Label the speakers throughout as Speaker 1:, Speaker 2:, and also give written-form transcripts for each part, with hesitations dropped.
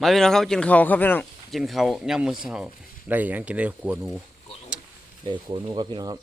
Speaker 1: มาพี่น้องครับกินข้าวครับพี่น้องกินข้าวยำมื้อเช้าได้หยังกินได้ขัวหนูได้ขัวหนูครับพี่น้องครับ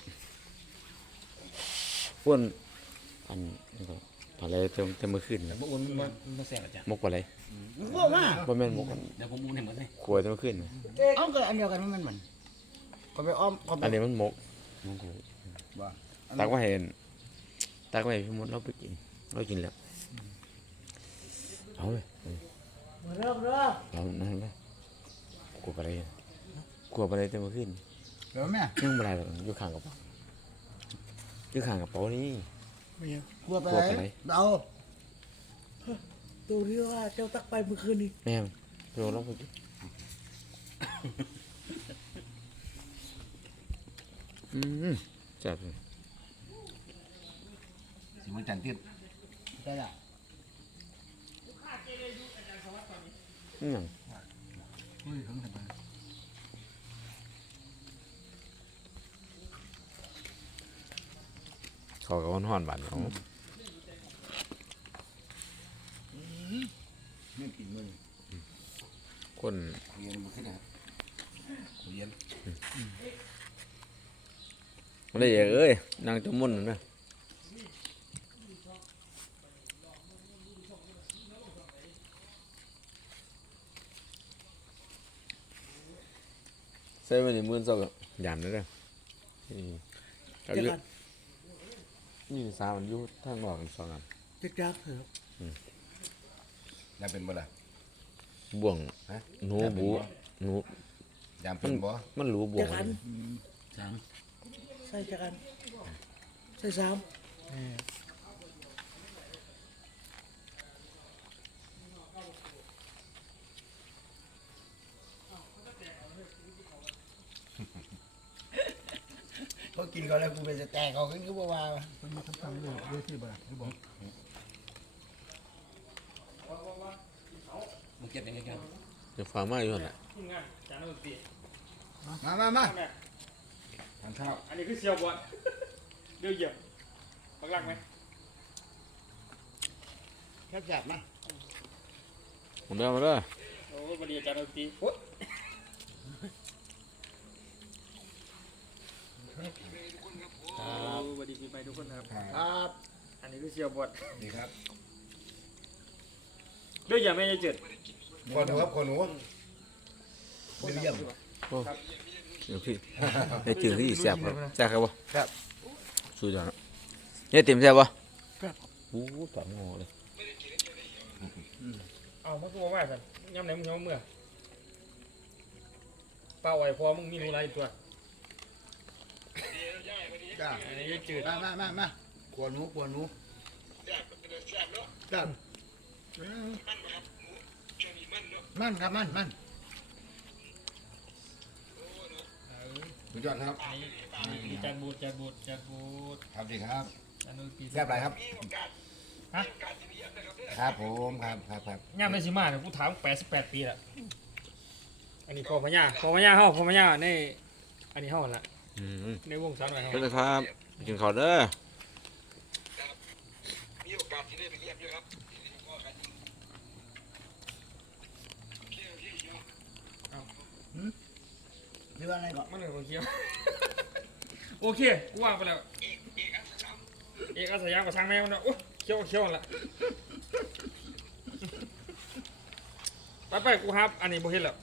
Speaker 1: พ่วนอันนี้ก็ปลาไหลเต็มมื้อคืน
Speaker 2: แต่พวกมันแซ่บจ้ะ
Speaker 1: มกปลาไหล
Speaker 3: บ่มา
Speaker 1: บ่แม่นมก
Speaker 2: เดี๋ยวผมมูนให้หมดเลย
Speaker 1: ขัวเต็มมื้อคืน
Speaker 3: เอาก็อันเดียวกันมันเหมือนก็ไปอ้อมก็ไป
Speaker 1: อันนี้มันมก
Speaker 3: ว่า
Speaker 1: ตักไว้ให้ตักไว้ให้พี่มดเราไปกินเรากินแล้วเอาเลย
Speaker 3: เริ่ม
Speaker 1: เอานั่นเลยขัวปลาไหลขัวปลาไหลเต็มมื้อคืน
Speaker 3: เดี๋ยวแม่
Speaker 1: ยังบ่ได้หรอกอยู่ข้างกระเป๋าอยู่ข้างกระเป๋านี่
Speaker 3: กลัวไป
Speaker 1: กลัวไปไหน
Speaker 3: เอาตัวที่ว่าเจ้าตักไปเมื่อคืนนี้
Speaker 1: แม่เดี๋ยวเราไปกินจัดเลย
Speaker 2: สิมันจันทร์ติด
Speaker 3: ได้ละ
Speaker 1: นี่หยัง
Speaker 3: อุ้ยถึงทำไม
Speaker 1: เขากับห่อนๆบาดเขา
Speaker 3: ไม่กินมึง
Speaker 1: คน
Speaker 2: เรียนมันขึ้นนะครับเรียน
Speaker 1: อะไรเอ้ยนางจมมุ่นนะใส่ไว้ในมือซะก็ยามนั่นเด้อเอาอยู่นี่สามอันอยู่ทางนอกอีกสองอัน
Speaker 3: จะจับเถอะ
Speaker 2: ยามเป็นบ่ล่ะ
Speaker 1: บ่วงหนูบูหนู
Speaker 2: ยามเป็นบ่
Speaker 1: มันรู้บ่ว
Speaker 3: จะ
Speaker 1: ง
Speaker 3: กัน
Speaker 2: สาม
Speaker 3: ใส่จะกันใส่สามเขากินก็แล้วกูเป็นจะแตกเขาขึ้นก็บ่ว่ามันมาทำเลยด้วยที่บ้านที่บอก
Speaker 2: มึงเก็บยังไงกัน
Speaker 1: จะฟ้ามาอยู่หั่นน่ะ
Speaker 4: ทีมงานจานดนตรี
Speaker 3: มา
Speaker 2: ทานข้าว
Speaker 4: อันนี้คือเซียวบอลเดี๋ยวเหยียบปักหลักไหม
Speaker 3: แคบแสบมา
Speaker 1: ผมเด้อมาเด้อ
Speaker 4: โอ้บริจาคดนตรีโอ้บดีปีใหม่ทุกคนครับ
Speaker 3: ครับ
Speaker 4: อันนี้คือเซียวบอล
Speaker 2: ดีครับ
Speaker 4: เดี๋ยวเหยียบไม่จะเจ็ด
Speaker 2: คนหนูครับคนหนูเยี่ยม
Speaker 1: เดี๋ยวพี่ให้จืดที่แซ่บครับแซ่บครับบ่
Speaker 2: ครับ
Speaker 1: สุดยอดครับเนี่ยติ่มแซ่บบ่โอ้ตอนงอเลย
Speaker 4: เอามาตัวว่าสันย่ำไหนมึงย่ำเมื่อเป้าไว้พอมึงมีรู้ไรตัว
Speaker 3: จ้า
Speaker 4: อันนี้จืด
Speaker 3: มากลัวหนูจ้ามันครับมัน
Speaker 2: สุดยอดครับ
Speaker 4: อันนี้จานบูด
Speaker 2: ครับดีครับ
Speaker 4: จานดนตรี
Speaker 2: แซ่บไรครับ
Speaker 4: ฮะ
Speaker 2: ครับผมครับ
Speaker 4: ย่ำในสิมาเนี่ยกูถาม88 ปีละอันนี้พอพญาในอันนี้เฮาละ
Speaker 1: อืม
Speaker 4: ในวงสาวหน่อยเฮา
Speaker 1: เด้อครับกินข้าวเด้อ
Speaker 3: หรือว่าอะไรก่อน
Speaker 4: มันเลยเคี้ยว โอเคกูวางไปแล้วเอกอาสยามกับทางแม่มันเนาะโอ้เคี้ยวละไปกูฮับอันนี้บ่เห็นแล้ว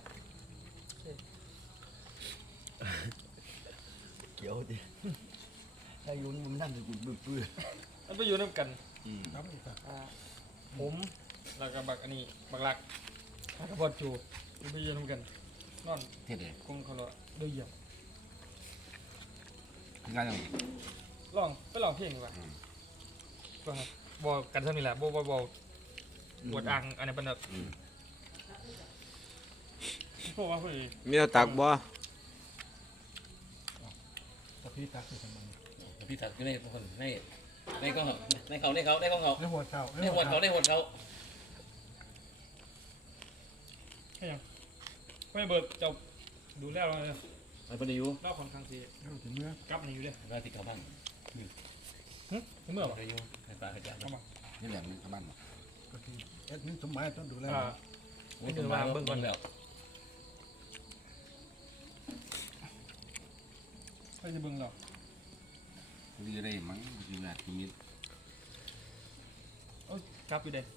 Speaker 3: เกี่ยวดิถ้ายุ่งมันนั่งอยู่ปื้อ
Speaker 4: มันไปอยู่น้ำกันผมแล้วก็บักอันนี้บักหลักแล้วก็บอดจูมันไปอยู่น้ำกันนอน
Speaker 2: เท่เด็ด
Speaker 4: กงเขาละโดยเหยียบ
Speaker 2: งานยัง
Speaker 4: ลองเพลงดีกว่าก็ครับบอกกันเท่านี้แหละบอกบวดอังอันนี้เป็นแบบพวกว่าเฮ้ย
Speaker 1: มีแนวตักบ่
Speaker 3: พี่ตักคือทำไม
Speaker 2: พี่ตัดก็ได้ทุกคนในกล้องในเขาในกล้องเขา
Speaker 3: ในหัวเท้า
Speaker 2: ในหัวเขา
Speaker 4: แค่ยังไม่เบิกเจ้าดูแล้วเลย
Speaker 2: ไอ้ปนิยู
Speaker 4: เล่าค่อนข้างสิ
Speaker 3: ถึงเมื่อก
Speaker 4: ลับนี่อยู่เลย
Speaker 2: ราติดเขาบ้าน
Speaker 4: เมื่อ
Speaker 2: ปนิยูในป่าขยะนี่แหละมันเขาบ้าน
Speaker 3: ก็คือแอดมินสมัยต้องดูแล
Speaker 4: อ่าไม่ถือว่าเบิ่งก่อน
Speaker 2: แล้ว
Speaker 4: ใครจะเบิ่งหรอ
Speaker 5: ดีได้มั้งอยู่แบบนี้
Speaker 4: กลับอยู่เด้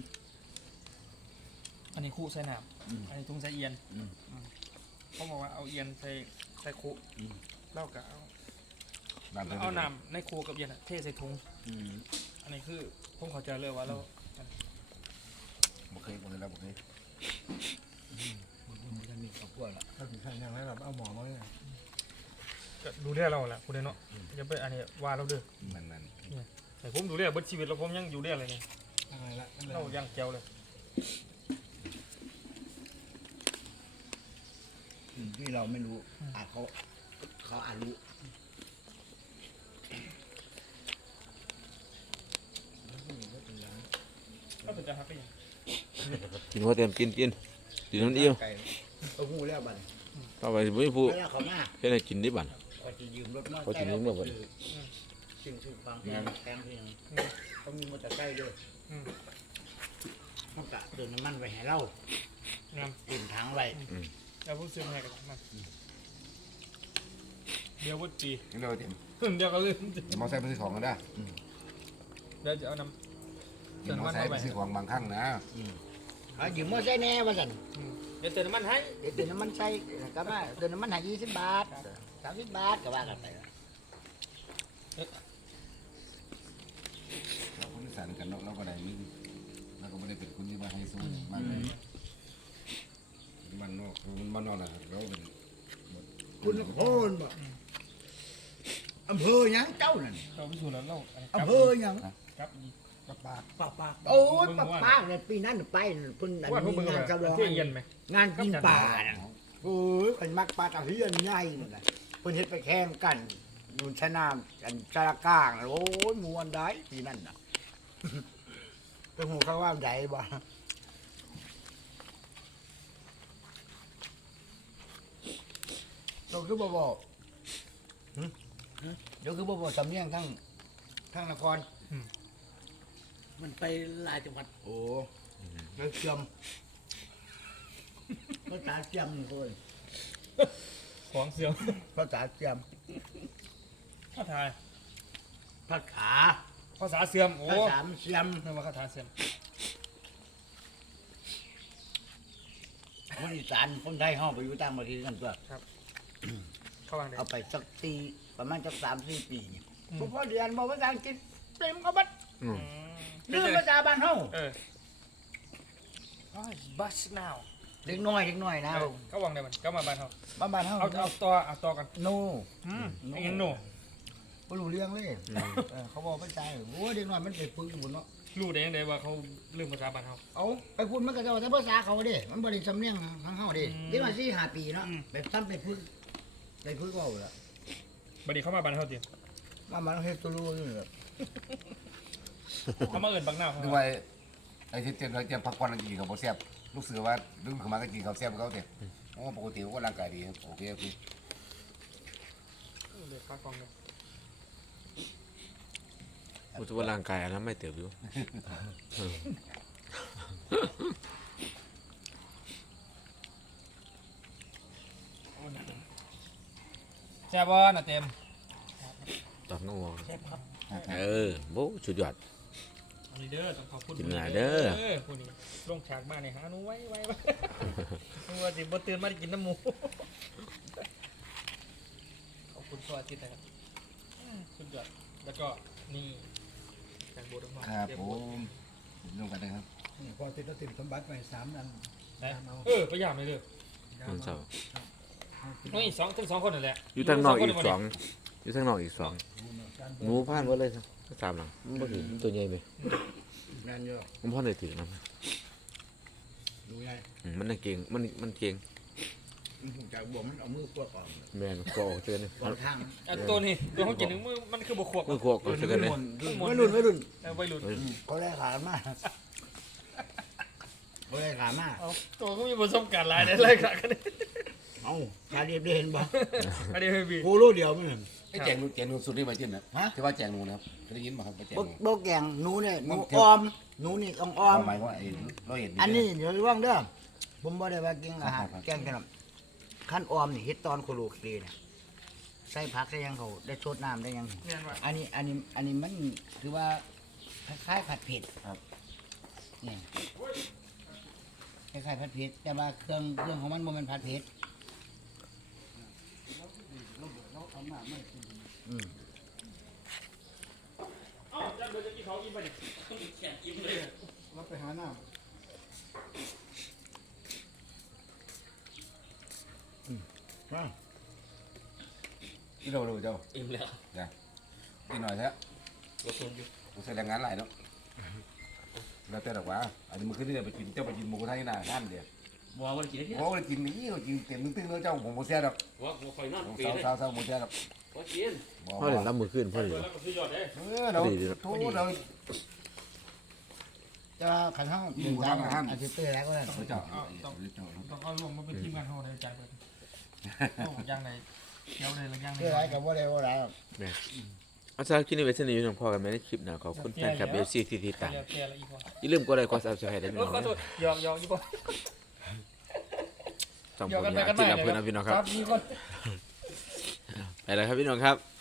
Speaker 4: อันนี้คู่ใส่น้ำอันนี้ทุ่งใส่เอียนเขาบอกว่าเอาเอียนใส่คู่เล่ากับเอาน้ำในคู่กับเอียนเทใส่ถุงอันนี้คือผมเข้าใจเลยว่าเรา
Speaker 5: บ่เคยแล้วบ่เคย
Speaker 3: มันมีกับพวกละถ้าถึงขั้นอย่างไรแบบเอาหมอมาเนี่ย
Speaker 4: ดูแลเราแหละคุณเนาะอย่าไปอันนี้ว่าเราเด้อ
Speaker 5: มัน
Speaker 4: แต่ผมดูแลเบิดชีวิตเราผมยังอยู่แลอะไรเนี่ย
Speaker 3: อะไรละ
Speaker 4: เรายังแก้วเลย
Speaker 3: ที่เราไม่รู้อาจเขาอาจรู้
Speaker 4: ก็เป็นจะฮักไปยัง
Speaker 1: กินหัวเต็มกินน้ำเอี้ยว
Speaker 3: ไก่เอาหูแล้วบัน
Speaker 1: ต่อไปไม่พูด
Speaker 3: แล้วเขามา
Speaker 1: แค่ไหนกินได้บั่น
Speaker 3: ก็จะยืมรถมอ
Speaker 1: เขาจะยืมรถบ่
Speaker 3: สิ่งสุดฟังแพงเพียงต้องมีมอเตอร์ไซค์ด้วยต้องกะเติมน้ำมันไว้ให้เรา
Speaker 4: งาม
Speaker 3: เต็มถังไว้
Speaker 4: แล้วพูดซื้อมาให้กันมันเดี๋ยววุฒิ
Speaker 5: นี่เราเต็ม
Speaker 4: เดี๋ยวก็ลืม
Speaker 5: มอไซค์ไปซื้อของกันได้
Speaker 4: เดี๋ยวจะเอาน้ำเติม
Speaker 5: มอ
Speaker 4: น้ำมัน
Speaker 5: ไซค์
Speaker 4: เข้า
Speaker 5: ไป
Speaker 4: ไป
Speaker 5: ซื้อของบางครั้งนะ
Speaker 3: ยืมมอเตอร์ไซค์แน่ว่าสัน
Speaker 4: เดี๋ยวเติมน้ำมันให้
Speaker 3: เติมน้ำมันใส่ก็มาเติมน้ำมันหา20 บาท30 บาทก็ว่ากันไป
Speaker 5: เราคนที่สานกันเราก็ได้มีเราก็ไม่ได้เป็นคนที่มาให้สู้มากเลยบ้านนอกนะเราเป็น
Speaker 3: คุณโคนบ่อำเภอยังเจ้านั่น
Speaker 4: เราพิสูจน์แล้วเรา
Speaker 3: อำเภอยัง
Speaker 4: ครับ
Speaker 3: ปากโอ้ยปากเนี่ยปีนั้นไปเพิ่นอัน
Speaker 4: ว่าพวกมึ
Speaker 3: นี้
Speaker 4: ง
Speaker 3: งานจำลอง
Speaker 4: เที่ยงเย็นไหม
Speaker 3: งานกินปลาน่ะโอ้ยเพิ่นมักปลาตะเพียนใหญ่นั่นน่ะเพิ่นเฮ็ดไปแข่งกันนู่นชนะกันจระก้างโอ้ยมวนได้ปีนั้นน่ะ เป็นหูเขาว่าใดบ่เราคือบ่บอกเดี๋ยวคือบ่บอกสำเนียงทั้งนคร
Speaker 2: มันไปหลายจังหวัด
Speaker 3: โอ้แล้วเจียมภาษาเจียมนี่คน
Speaker 4: ของเสียง
Speaker 3: ภาษาเจียม
Speaker 4: ข้าทาย
Speaker 3: ภาษา
Speaker 4: ภาษาเสื่อมโอ้
Speaker 3: ภาษาเจียม
Speaker 4: นั่นว่าข้าทายเสื่อม
Speaker 3: คนอีสานคนไทยห้องไปอยู่ต่างประเทศกันตัว
Speaker 4: เข้าวางเด็ก
Speaker 3: เอาไปสักปีประมาณสัก3-4 ปีนี่พอเรียนบอกภาษาอังกฤษเต็มก็บัดลืมภาษาบ้านเฮา
Speaker 4: บัสนาว
Speaker 3: เด็กน้อยนะ
Speaker 4: ก็วางได้มันก็มาบ้านเขา
Speaker 3: บ้านเฮา
Speaker 4: เอาต่อกัน
Speaker 3: โน
Speaker 4: ยังโน่
Speaker 3: บ่รู้เรื่องเลยเขาบอกภาษาโอ้เด็กน้อยมันไปฝึกอยู่บนเนาะ
Speaker 4: รู้ได้ยังไงว่าเขาลืมภาษาบ้านเขา
Speaker 3: เอาไปพูดมันก็จะว่าแต่ภาษาเขาเด้มันบ่ได้สำเนียงทางเฮาเด้เด็กน้อย4-5 ปีเนาะไปทำไปฝึกเว้าล่ะ
Speaker 4: บัดนี้เขามาบ้านเขาจริง
Speaker 3: มันเฮ็ดตัวรู้อยู่แหละ
Speaker 4: เขามาเอิญบางหน้า
Speaker 5: นึกว่าไอ้ที่เจ็บพักผ่อนกินกับบ่แซ่บลูกเสือว่าดึงขึ้นมาก็กินกับแซ่บเขาเถอะโอ้ปกติก็ร่างกายดีโอเค
Speaker 4: เด็กข้ากองเลย
Speaker 1: รู้สึกว่าร่างกายอันนั้นไม่เติบอยู่
Speaker 4: แซ่บบ่น่ะเต็ม
Speaker 1: ตอบน้องวอง
Speaker 4: แซ่บครับ
Speaker 1: โบ้สุดยอด
Speaker 4: อันนี้เด้อต้องขอบคุณ
Speaker 1: กินหลายเด้อ
Speaker 4: ผู้นี้ลงฉากมาเนี่ยหาหนูไว้นึกว่าสิบ่ตื่นมาได้กินน้ำหมูขอบคุณสวัสดีนะครับสุดยอดแล้วก็นี่แตงโมทั้งหมด
Speaker 5: ครับผมลงกันเลยครับ
Speaker 3: พอติดแล้วติดสมบัติไป3 อัน
Speaker 4: พยายามเลยเด้อ
Speaker 1: มันเศร้า
Speaker 4: น้องอีกทั้งสองคนนั่นแหละ
Speaker 1: อยู่ทางนอกอีก2อยู่ทางนอกอีก2หนูผ่านหมดเลยครับตามหลังมันบ่ถึงตัวใหญ่ไหม
Speaker 3: งานเยอะ
Speaker 1: ผมพ่อได้ถึงนะ
Speaker 3: ดูไง
Speaker 1: มันน่ะเก่งมันเก่ง
Speaker 3: มันจากบวมมันเอามือพวกออก
Speaker 1: แม่นก็ออกเจอนี่
Speaker 3: บางทาง
Speaker 4: ตัวนี้ตัวเขากินนึงมือมันคือบกขวบ
Speaker 1: มือขวกก็เจอกันนี่
Speaker 3: ไม่รุ่น
Speaker 4: วัยรุ่น
Speaker 3: เขาได้ขามาเขาได้ขามา
Speaker 4: เอาตัวเขามีประสบการณ์หลายได้เลยค่ะกันนี้
Speaker 3: เอาขาเรียบได้เห็นบ่
Speaker 4: อันนี้ไม่บี
Speaker 3: กูรู้เดียวมัน
Speaker 5: ไอ้แจงนูสุดที่มาจิ้มนะที่ว่าแจงนูนะครับได้ยินมาครับแจงนู
Speaker 3: โบแกงหนูเนี่ยหนูออมหนูนี่ต้องออม
Speaker 5: หมายว่าไอ้เราเห็น
Speaker 3: อันนี้เดี๋ยวว่างเด้อผมบ่ได้ว่ากินอาหารแกงขนมขั้นออมนี่เฮ็ดตอนโคโลเคลีเนี่ยใส่ผักได้ยังเขาได้ชดน้ำได้ยัง
Speaker 4: เนียนว่า
Speaker 3: อันนี้มันคือว่าคล้ายๆผัดเผ็ดครับเนี่ยคล้ายๆผัดเผ็ดแต่ว่าเครื่องของมันบ่แมันผัดเผ็ดอืม
Speaker 4: เอ้าจันเบอร์จะกินเขากินไปดิ
Speaker 2: แข่งอิ่มเลย
Speaker 3: เราไปหาน้ำมา
Speaker 5: ที่เราดูเจ้า
Speaker 2: อิ่มแล้ว
Speaker 5: กินหน่อยแท้
Speaker 2: รถชนอยู่
Speaker 5: กูใส่แรงงานหลายเนาะแล้วแต่ดอกว่าอันนี้มันขึ้นที่จะไปกินเจ้าไปกินหมูกระทะที่หน้าห้านเดียว
Speaker 2: บัวมันกินได้ที่
Speaker 5: โอ้ยกินนี่เรากินเต็มตึ้งๆแล้วเจ้าผมโมเสียดอก
Speaker 2: ว่าบัวคอยนอน
Speaker 5: ผม
Speaker 2: ปีเลย
Speaker 5: เศร้าๆโมเสียดอก
Speaker 2: ว่ากิน
Speaker 1: พ่อเล่นรับมือขึ้นพ่อ
Speaker 4: เบ
Speaker 1: เล่
Speaker 4: อน ร์แล้วก็คือยอดเด้
Speaker 5: เรา
Speaker 1: ดีดีเนาะ
Speaker 5: ทูเรา
Speaker 3: จะขันห้องหนึ่งจานอาทิตย์เตอร์แล้วก็ได้
Speaker 5: เจ้า
Speaker 4: ต้องเอารวมมาเป็นทีมงานเฮาในใจเบิดโอ้ย่างไหนเดี๋ยวเลยละย่างไหน
Speaker 3: เตอร์ไรกับว่าได้ว่าไร
Speaker 1: เอาสำหรับคลิปนี้ไว้เท่านี้น้องพ่อกันไหมในคลิปหน้าขอบคุณแฟนคลับ FC ที่ติดตาม
Speaker 4: เดี๋ยวแกละอีกพอ
Speaker 1: อย่าลืมกดไลค์กด Subscribe ได้พี่
Speaker 4: โอ้
Speaker 1: น้อง
Speaker 4: ขอโทษหยอกอีกพอ
Speaker 1: ต้อง
Speaker 4: หย
Speaker 1: ผ
Speaker 4: อก
Speaker 1: ม
Speaker 4: กัน
Speaker 1: อ
Speaker 4: ไป
Speaker 1: ยาก
Speaker 4: กัน
Speaker 1: ที่
Speaker 4: มา
Speaker 1: รับเพื่อนนะพี่น้องครับ
Speaker 4: มีคน
Speaker 1: ไปแล้วครับพี่น้องครับ